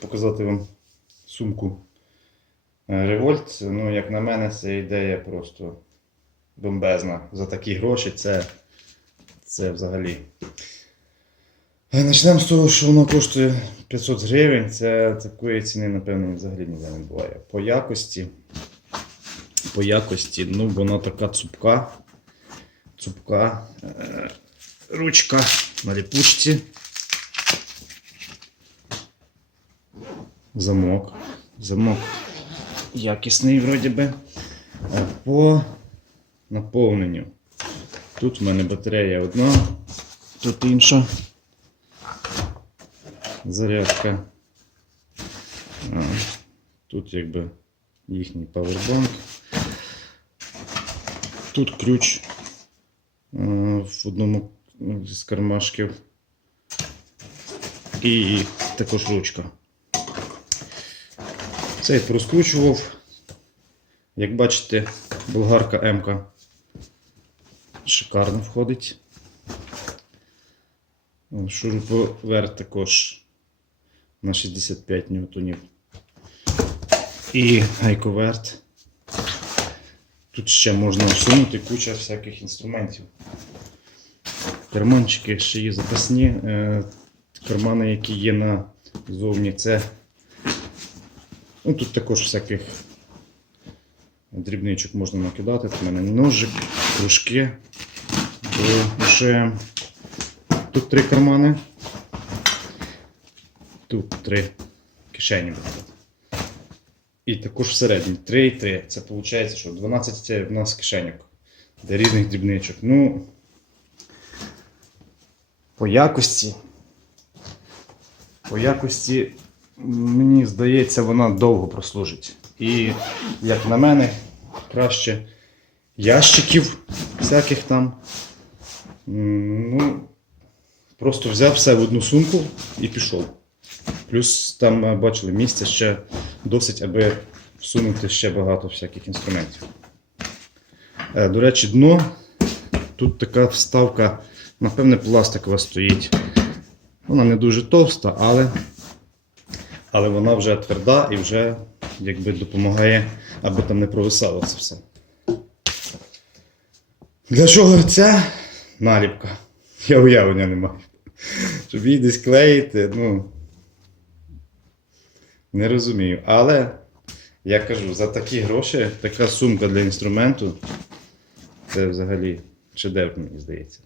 показати вам сумку е, Револьт. Ну, як на мене, це ідея просто бомбезна. За такі гроші це, це взагалі. Е, Почнемо з того, що воно коштує 500 гривень. Це такої ціни, напевно, взагалі ніде не буває. По якості. По якості, ну, вона така цупка. Цупка. Е, Ручка на ліпучці. Замок. Замок якісний, вроді би. По наповненню. Тут в мене батарея одна, тут інша. Зарядка. Тут якби їхній павербанк. Тут ключ в одному з кармашків. І також ручка. Цей розкручував. Як бачите, болгарка М шикарно входить. Шуруповерт також на 65 ньютонів. І гайковерт. Тут ще можна всунути куча всяких інструментів. Карманчики ще є запасні. Е, Кармани, які є на зовні, це. Ну, тут також всяких дрібничок можна накидати. Тут в мене ножик, кружки. Ще тут три кармани. Тут три кишені. І також всередині 3 і 3. Це виходить, що 12 в нас кишеньок для різних дрібничок. Ну, по якості. По якості, мені здається, вона довго прослужить. І, як на мене, краще ящиків всяких там. Ну, просто взяв все в одну сумку і пішов. Плюс там е, бачили місця ще досить, аби всунути ще багато всяких інструментів. Е, До речі, дно. Тут така вставка, напевне, пластикова стоїть. Вона не дуже товста, але, але вона вже тверда і вже якби допомагає, аби там не провисало це все. Для чого ця наліпка? Я уявлення не маю. Щоб її десь клеїти, ну. Не розумію. Але я кажу, за такі гроші така сумка для інструменту це взагалі шедевр, мені здається.